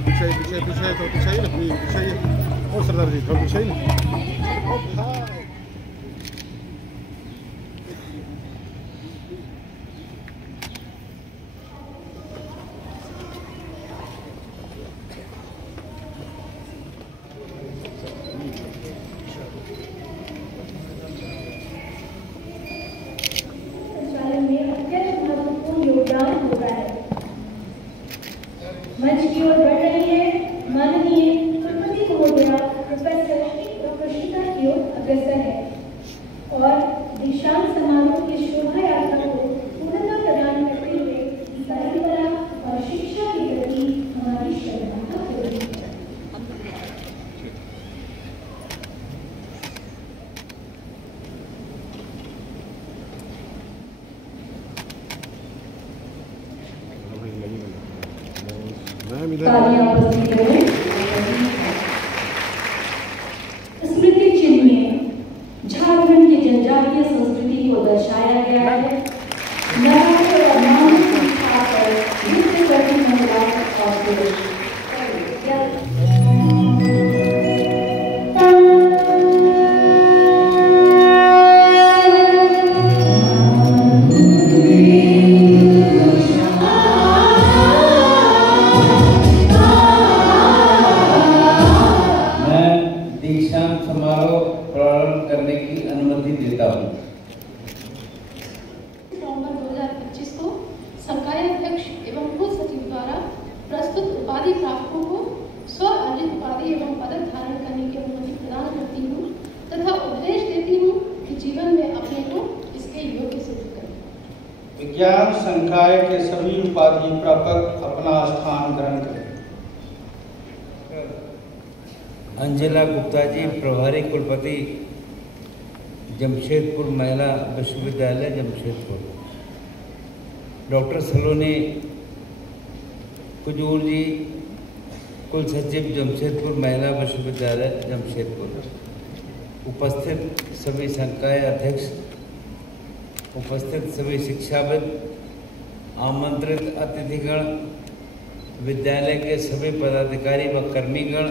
पीछे पीछे पीछे तो पीछे ही ना, पीछे ही। और सरदार जी थोड़ा पीछे ही ना। मंच की ओर बढ़ रही है माननीय कुलपति महोदया प्रोफेसर कृष्णा की ओर अग्रसर है और दीक्षांत समारोह की शोभा यात्रा को पूर्णता प्रदान करते हुए परंपरा और शिक्षा के प्रति हमारी श्रद्धा का प्रतीक है। स्मृति चिन्ह में झारखंड की जनजातीय संस्कृति को दर्शाया गया है। नराते और नाम की छाप पर नृत्य करती महिलाएं और पुरुष। दीक्षांत समारोह प्रारंभ करने की अनुमति देता हूँ। नवंबर 2025 को संकाय अध्यक्ष एवं कुल सचिव द्वारा प्रस्तुत उपाधि प्रापकों को स्व अर्जित उपाधि एवं पदक धारण करने की अनुमति प्रदान करती हूँ तथा उपदेश देती हूँ कि जीवन में अपने को इसके योग्य सिद्ध करें। विज्ञान संकाय के सभी उपाधि प्रापक अपना स्थान ग्रहण करें। अंजना गुप्ता जी, प्रभारी कुलपति जमशेदपुर महिला विश्वविद्यालय जमशेदपुर। डॉक्टर सलोनी कुजूर जी, कुल सचिव जमशेदपुर महिला विश्वविद्यालय जमशेदपुर। उपस्थित सभी संकाय अध्यक्ष, उपस्थित सभी शिक्षाविद, आमंत्रित अतिथिगण, विद्यालय के सभी पदाधिकारी व कर्मीगण,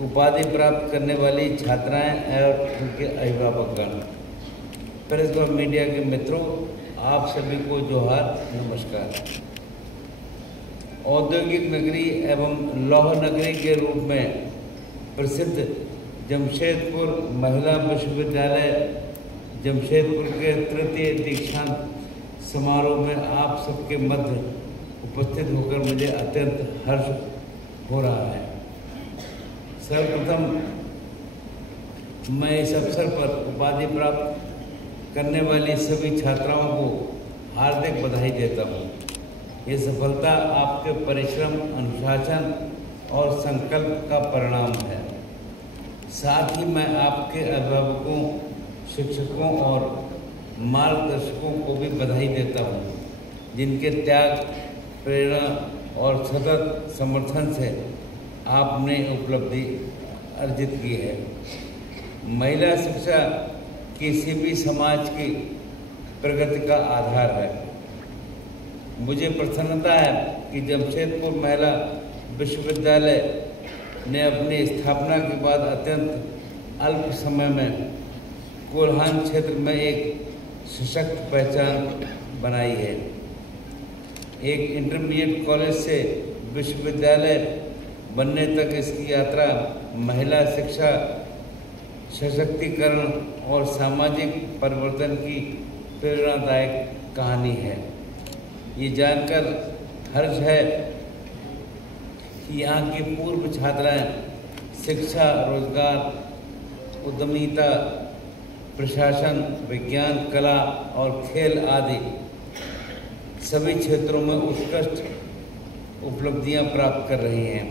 उपाधि प्राप्त करने वाली छात्राएं और उनके अभिभावकगण, प्रेस व मीडिया के मित्रों, आप सभी को जोहार, नमस्कार। औद्योगिक नगरी एवं लौह नगरी के रूप में प्रसिद्ध जमशेदपुर महिला विश्वविद्यालय जमशेदपुर के तृतीय दीक्षांत समारोह में आप सबके मध्य उपस्थित होकर मुझे अत्यंत हर्ष हो रहा है। सर्वप्रथम मैं इस अवसर पर उपाधि प्राप्त करने वाली सभी छात्राओं को हार्दिक बधाई देता हूँ। ये सफलता आपके परिश्रम, अनुशासन और संकल्प का परिणाम है। साथ ही मैं आपके अभिभावकों, शिक्षकों और मार्गदर्शकों को भी बधाई देता हूँ, जिनके त्याग, प्रेरणा और सतत समर्थन से आपने उपलब्धि अर्जित की है। महिला शिक्षा किसी भी समाज की प्रगति का आधार है। मुझे प्रसन्नता है कि जमशेदपुर महिला विश्वविद्यालय ने अपनी स्थापना के बाद अत्यंत अल्प समय में कोल्हान क्षेत्र में एक सशक्त पहचान बनाई है। एक इंटरमीडिएट कॉलेज से विश्वविद्यालय बनने तक इसकी यात्रा महिला शिक्षा, सशक्तिकरण और सामाजिक परिवर्तन की प्रेरणादायक कहानी है। ये जानकर हर्ष है कि यहाँ की पूर्व छात्राएं शिक्षा, रोजगार, उद्यमिता, प्रशासन, विज्ञान, कला और खेल आदि सभी क्षेत्रों में उत्कृष्ट उपलब्धियां प्राप्त कर रही हैं।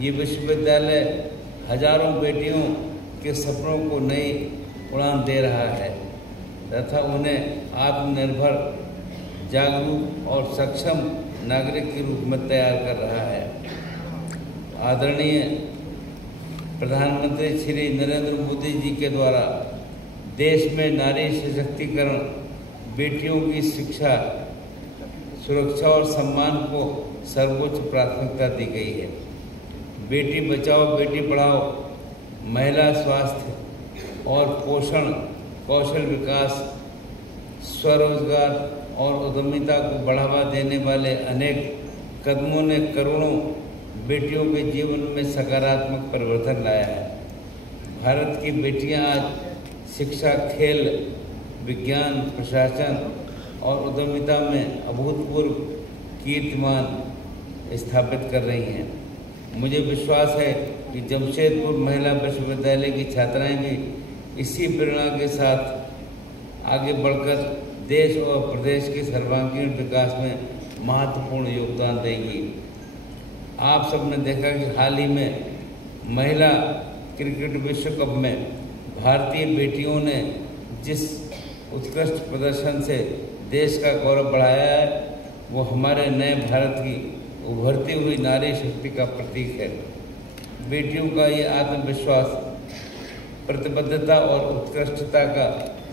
ये विश्वविद्यालय हजारों बेटियों के सपनों को नई उड़ान दे रहा है तथा उन्हें आत्मनिर्भर, जागरूक और सक्षम नागरिक के रूप में तैयार कर रहा है। आदरणीय प्रधानमंत्री श्री नरेंद्र मोदी जी के द्वारा देश में नारी सशक्तिकरण, बेटियों की शिक्षा, सुरक्षा और सम्मान को सर्वोच्च प्राथमिकता दी गई है। बेटी बचाओ बेटी पढ़ाओ, महिला स्वास्थ्य और पोषण, कौशल विकास, स्वरोजगार और उद्यमिता को बढ़ावा देने वाले अनेक कदमों ने करोड़ों बेटियों के जीवन में सकारात्मक परिवर्तन लाया है। भारत की बेटियां आज शिक्षा, खेल, विज्ञान, प्रशासन और उद्यमिता में अभूतपूर्व कीर्तिमान स्थापित कर रही हैं। मुझे विश्वास है कि जमशेदपुर महिला विश्वविद्यालय की छात्राएं भी इसी प्रेरणा के साथ आगे बढ़कर देश और प्रदेश के सर्वांगीण विकास में महत्वपूर्ण योगदान देंगी। आप सबने देखा कि हाल ही में महिला क्रिकेट विश्व कप में भारतीय बेटियों ने जिस उत्कृष्ट प्रदर्शन से देश का गौरव बढ़ाया है, वो हमारे नए भारत की उभरती हुई नारी शक्ति का प्रतीक है। बेटियों का ये आत्मविश्वास, प्रतिबद्धता और उत्कृष्टता का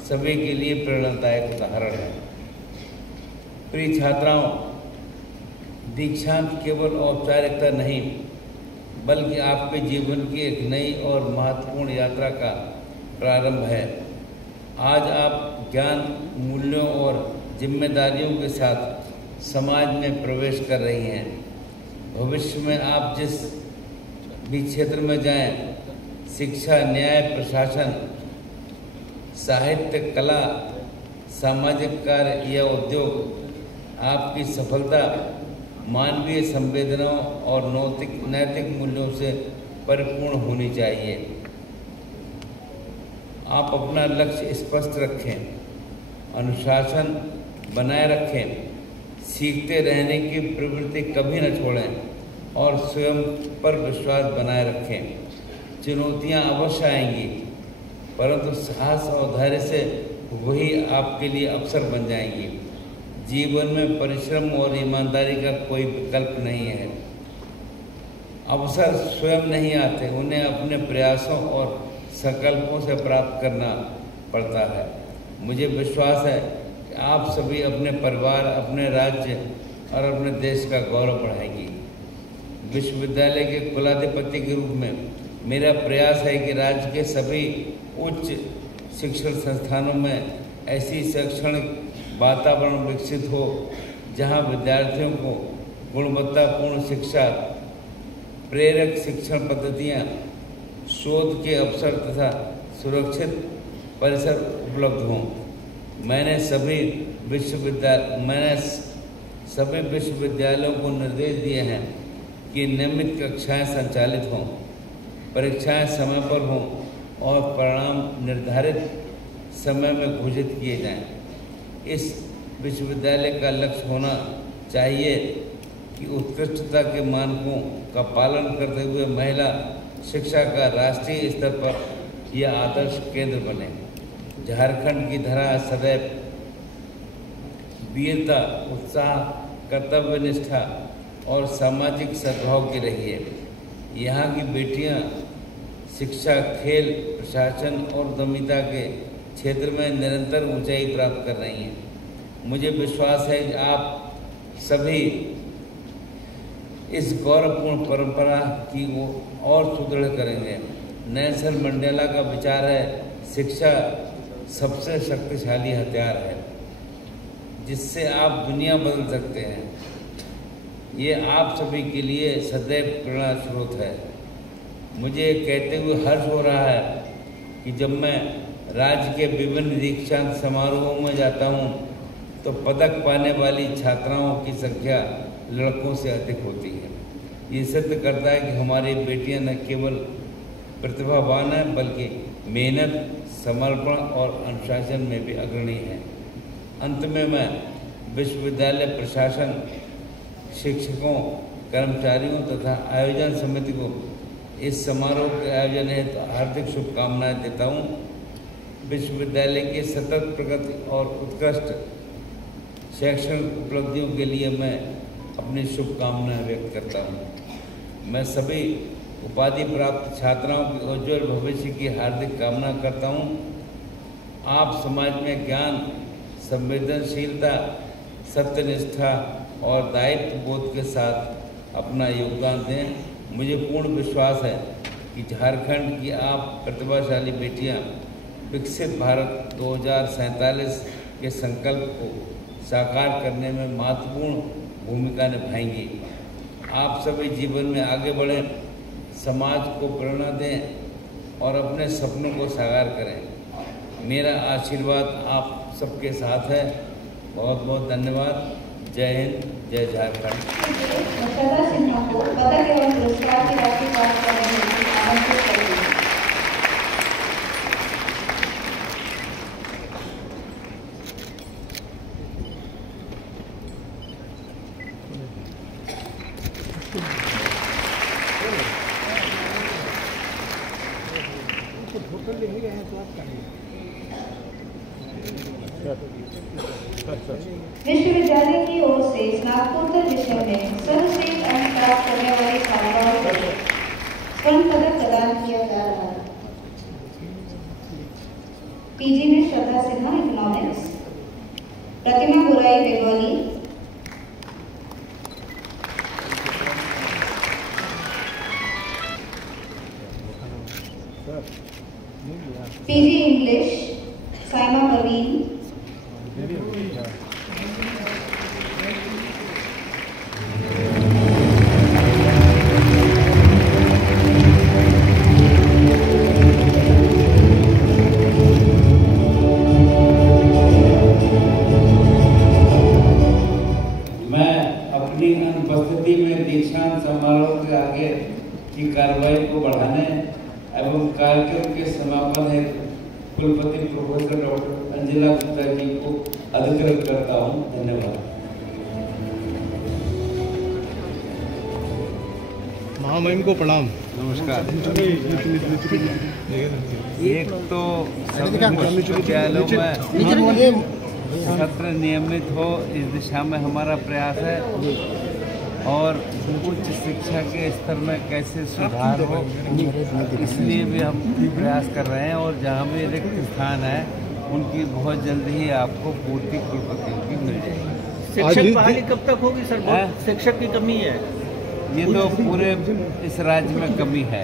सभी के लिए प्रेरणादायक उदाहरण है। प्रिय छात्राओं, दीक्षांत केवल औपचारिकता नहीं, बल्कि आपके जीवन की एक नई और महत्वपूर्ण यात्रा का प्रारंभ है। आज आप ज्ञान, मूल्यों और जिम्मेदारियों के साथ समाज में प्रवेश कर रही हैं। भविष्य में आप जिस भी क्षेत्र में जाएं, शिक्षा, न्याय, प्रशासन, साहित्य, कला, सामाजिक कार्य या उद्योग, आपकी सफलता मानवीय संवेदनाओं और नैतिक मूल्यों से परिपूर्ण होनी चाहिए। आप अपना लक्ष्य स्पष्ट रखें, अनुशासन बनाए रखें, सीखते रहने की प्रवृत्ति कभी न छोड़ें और स्वयं पर विश्वास बनाए रखें। चुनौतियां अवश्य आएंगी, परंतु साहस और धैर्य से वही आपके लिए अवसर बन जाएंगी। जीवन में परिश्रम और ईमानदारी का कोई विकल्प नहीं है। अवसर स्वयं नहीं आते, उन्हें अपने प्रयासों और संकल्पों से प्राप्त करना पड़ता है। मुझे विश्वास है कि आप सभी अपने परिवार, अपने राज्य और अपने देश का गौरव बढ़ाएंगी। विश्वविद्यालय के कुलाधिपति के रूप में मेरा प्रयास है कि राज्य के सभी उच्च शिक्षण संस्थानों में ऐसी शैक्षणिक वातावरण विकसित हो जहां विद्यार्थियों को गुणवत्तापूर्ण शिक्षा, प्रेरक शिक्षण पद्धतियां, शोध के अवसर तथा सुरक्षित परिसर उपलब्ध हों। मैंने सभी विश्वविद्यालयों को निर्देश दिए हैं कि नियमित कक्षाएं संचालित हों, परीक्षाएं समय पर हों और परिणाम निर्धारित समय में घोषित किए जाएं। इस विश्वविद्यालय का लक्ष्य होना चाहिए कि उत्कृष्टता के मानकों का पालन करते हुए महिला शिक्षा का राष्ट्रीय स्तर पर यह आदर्श केंद्र बने। झारखंड की धरा सदैव वीरता, उत्साह, कर्तव्य निष्ठा और सामाजिक सद्भाव की रही है। यहाँ की बेटियाँ शिक्षा, खेल, प्रशासन और उद्यमिता के क्षेत्र में निरंतर ऊंचाई प्राप्त कर रही हैं। मुझे विश्वास है कि आप सभी इस गौरवपूर्ण परंपरा की और सुदृढ़ करेंगे। नेल्सन मंडेला का विचार है, शिक्षा सबसे शक्तिशाली हथियार है जिससे आप दुनिया बदल सकते हैं। ये आप सभी के लिए सदैव प्रेरणा स्रोत है। मुझे कहते हुए हर्ष हो रहा है कि जब मैं राज्य के विभिन्न दीक्षांत समारोहों में जाता हूं, तो पदक पाने वाली छात्राओं की संख्या लड़कों से अधिक होती है। ये सिद्ध करता है कि हमारी बेटियां न केवल प्रतिभावान हैं, बल्कि मेहनत, समर्पण और अनुशासन में भी अग्रणी हैं। अंत में मैं विश्वविद्यालय प्रशासन, शिक्षकों, कर्मचारियों तथा आयोजन समिति को इस समारोह के आयोजन हेतु हार्दिक शुभकामनाएं देता हूं। विश्वविद्यालय की सतत प्रगति और उत्कृष्ट शैक्षणिक उपलब्धियों के लिए मैं अपनी शुभकामनाएं व्यक्त करता हूं। मैं सभी उपाधि प्राप्त छात्राओं के उज्ज्वल भविष्य की हार्दिक कामना करता हूं। आप समाज में ज्ञान, संवेदनशीलता, सत्यनिष्ठा और दायित्व बोध के साथ अपना योगदान दें। मुझे पूर्ण विश्वास है कि झारखंड की आप प्रतिभाशाली बेटियां विकसित भारत 2047 के संकल्प को साकार करने में महत्वपूर्ण भूमिका निभाएंगी। आप सभी जीवन में आगे बढ़ें, समाज को प्रेरणा दें और अपने सपनों को साकार करें। मेरा आशीर्वाद आप सबके साथ है। बहुत बहुत धन्यवाद। जय हिंद, जय झारखंड। श्रद्धा सिन्हा को पदक एवं पुरस्कार की राशि प्राप्त करने के लिए आमंत्रित करेंगे। विश्वविद्यालय की ओर से स्नातकोत्तर विषय में सर्वश्रेष्ठ अंक प्राप्त करने वाली छात्राओं को स्वर्ण पदक प्रदान किया जा रहा है। पीजी में श्रद्धा सिन्हा इकोनॉमिक्स, प्रतिमा बुराई Bengali, PG English Saima Parveen, अनुपस्थिति में दीक्षांत समारोह के आगे की कार्रवाई को बढ़ाने एवं कार्यक्रम के समापन हेतु कुलपति प्रोफेसर डॉक्टर अंजिला गुप्ता जी को अधिकृत करता हूं। धन्यवाद। महामहिम को प्रणाम। नमस्कार। एक तो विश्वविद्यालयों में सत्र नियमित हो, इस दिशा में हमारा प्रयास है और उच्च शिक्षा के स्तर में कैसे सुधार हो, इसलिए भी हम प्रयास कर रहे हैं। और जहाँ भी रिक्त स्थान है उनकी बहुत जल्दी ही आपको पूर्ति कुलपतियों की मिल जाएगी। शिक्षक बहाली कब तक होगी सर? बहुत शिक्षक की कमी है। ये तो पूरे इस राज्य में कमी है।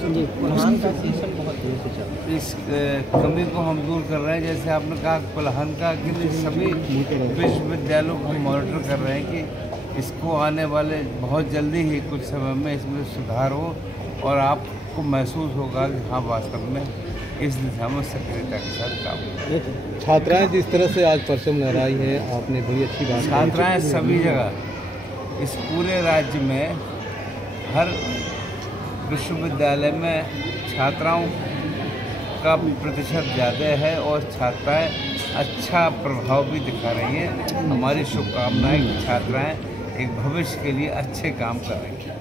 कुल्हान का सीजन बहुत देर से चल रहा है। इस कमी को हम दूर कर रहे हैं। जैसे आपने कहा कुल्हान का कि सभी विश्वविद्यालयों को मॉनिटर कर रहे हैं कि इसको आने वाले बहुत जल्दी ही कुछ समय में इसमें सुधार हो और आपको महसूस होगा कि हाँ वास्तव में इस दिशा में सक्रियता के साथ काम हो। छात्राएं जिस तरह से आज परचम लहराई है, आपने बड़ी अच्छी बात। छात्राएं सभी जगह इस पूरे राज्य में हर विश्वविद्यालय में छात्राओं का प्रतिशत ज़्यादा है और छात्राएं अच्छा प्रभाव भी दिखा रही हैं। हमारी शुभकामनाएं कि छात्राएं एक भविष्य के लिए अच्छे काम कर रही हैं।